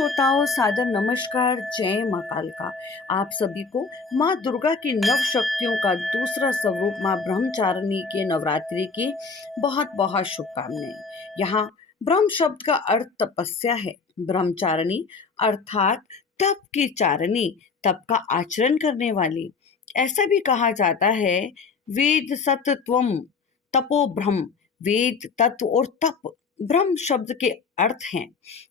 श्रोताओं, सादर नमस्कार। जय माँ कालिका। आप सभी को माँ दुर्गा की नव शक्तियों का दूसरा स्वरूप माँ ब्रह्मचारिणी के नवरात्रि की बहुत बहुत शुभकामनाएं। यहाँ ब्रह्म शब्द का अर्थ तपस्या है। ब्रह्मचारिणी अर्थात तप की चारिणी, तप का आचरण करने वाली। ऐसा भी कहा जाता है, वेद सतत्वम तपो ब्रह्म। वेद, तत्व और तप ब्रह्म शब्द के अर्थ हैं।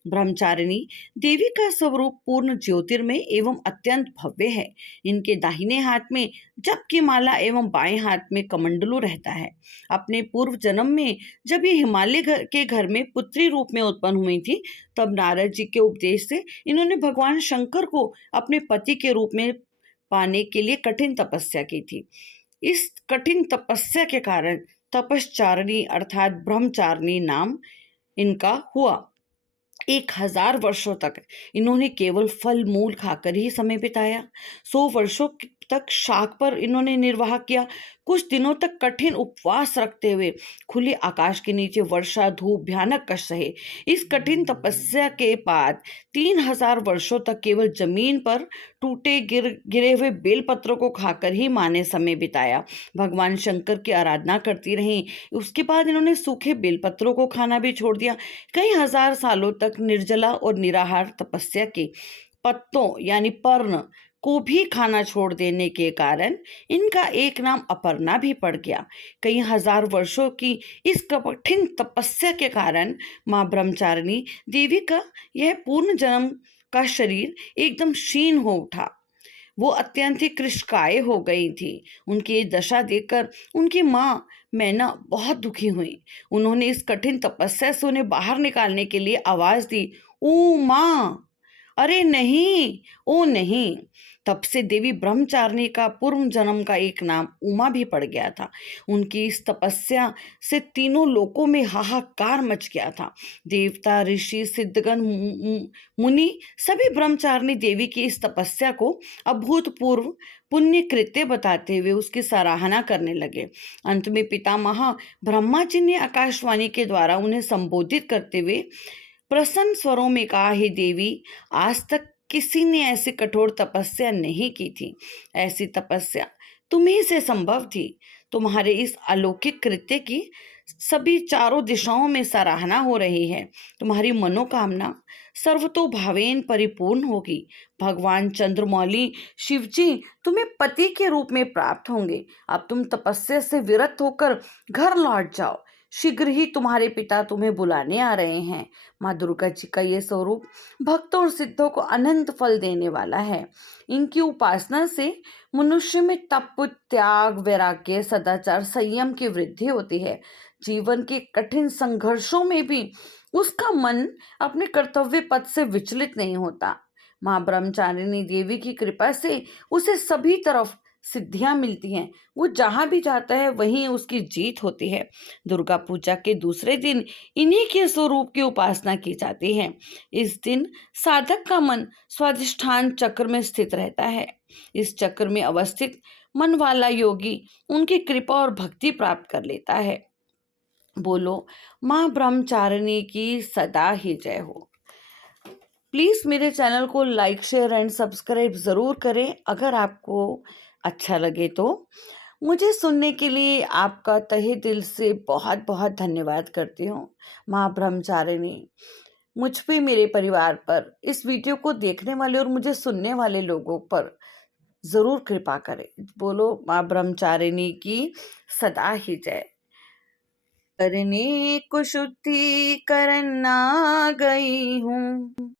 ब्रह्मचारिणी देवी का स्वरूप पूर्ण ज्योतिर्मय एवं अत्यंत भव्य है। इनके दाहिने हाथ में जप की माला एवं बाएं हाथ में कमंडलू रहता है। अपने पूर्व जन्म में जब ये हिमालय के घर में पुत्री रूप में उत्पन्न हुई थी, तब नारद जी के उपदेश से इन्होंने भगवान शंकर को अपने पति के रूप में पाने के लिए कठिन तपस्या की थी। इस कठिन तपस्या के कारण तपश्चारिणी अर्थात ब्रह्मचारिणी नाम इनका हुआ। 1000 वर्षों तक इन्होंने केवल फल मूल खाकर ही समय बिताया। 100 वर्षों तक शाक पर इन्होंने निर्वाह किया। कुछ दिनों तक कठिन उपवास रखते हुए खुले आकाश के नीचे वर्षा धूप भयानक कष्ट सहे। इस कठिन तपस्या के बाद 3000 वर्षों तक केवल जमीन पर टूटे गिरे हुए बेलपत्रों को खाकर ही माँ ने समय बिताया। भगवान शंकर की आराधना करती रहीं। उसके बाद इन्होंने सूखे बेलपत्रों को खाना भी छोड़ दिया। कई हजार सालों तक निर्जला और निराहार तपस्या की। पत्तों यानी पर्ण को भी खाना छोड़ देने के कारण इनका एक नाम अपर्णा भी पड़ गया। कई हजार वर्षों की इस कठिन तपस्या के कारण माँ ब्रह्मचारिणी देवी का यह पूर्ण जन्म का शरीर एकदम क्षीण हो उठा। वो अत्यंत ही कृशकाय हो गई थी। उनकी ये दशा देखकर उनकी माँ मैना बहुत दुखी हुई। उन्होंने इस कठिन तपस्या से उन्हें बाहर निकालने के लिए आवाज दी, ओ माँ, अरे नहीं, ओ नहीं। तब से देवी ब्रह्मचारिणी का पूर्व जन्म का एक नाम उमा भी पड़ गया था। उनकी इस तपस्या से तीनों लोकों में हाहाकार मच गया था। देवता, ऋषि, सिद्धगण, मुनि सभी ब्रह्मचारिणी देवी की इस तपस्या को अभूतपूर्व पुण्य कृत्य बताते हुए उसकी सराहना करने लगे। अंत में पितामह ब्रह्मा जी ने आकाशवाणी के द्वारा उन्हें संबोधित करते हुए प्रसन्न स्वरों में कहा, हे देवी, आज तक किसी ने ऐसी कठोर तपस्या नहीं की थी। ऐसी तपस्या तुम्ही से संभव थी। तुम्हारे इस अलौकिक कृत्य की सभी चारों दिशाओं में सराहना हो रही है। तुम्हारी मनोकामना सर्वतोभावेन परिपूर्ण होगी। भगवान चंद्रमौली शिवजी तुम्हें पति के रूप में प्राप्त होंगे। अब तुम तपस्या से विरत होकर घर लौट जाओ। शीघ्र ही तुम्हारे पिता तुम्हें बुलाने आ रहे हैं। माँ दुर्गा जी का ये स्वरूप भक्तों और सिद्धों को अनंत फल देने वाला है। इनकी उपासना से मनुष्य में तप, त्याग, वैराग्य, सदाचार, संयम की वृद्धि होती है। जीवन के कठिन संघर्षों में भी उसका मन अपने कर्तव्य पथ से विचलित नहीं होता। माँ ब्रह्मचारिणी देवी की कृपा से उसे सभी तरफ सिद्धियां मिलती हैं। वो जहां भी जाता है वहीं उसकी जीत होती है। दुर्गा पूजा के दूसरे दिन इन्हीं के स्वरूप की उपासना की जाती है। इस दिन साधक का मन स्वाधिष्ठान चक्र में स्थित रहता है। इस चक्र में अवस्थित मन वाला योगी उनकी कृपा और भक्ति प्राप्त कर लेता है। बोलो माँ ब्रह्मचारिणी की सदा ही जय हो। प्लीज़ मेरे चैनल को लाइक, शेयर एंड सब्सक्राइब ज़रूर करें अगर आपको अच्छा लगे तो। मुझे सुनने के लिए आपका तहे दिल से बहुत बहुत धन्यवाद करती हूँ। माँ ब्रह्मचारिणी मुझ पे, मेरे परिवार पर, इस वीडियो को देखने वाले और मुझे सुनने वाले लोगों पर ज़रूर कृपा करें। बोलो माँ ब्रह्मचारिणी की सदा ही जय। करने को शुद्धि करना गई हूँ,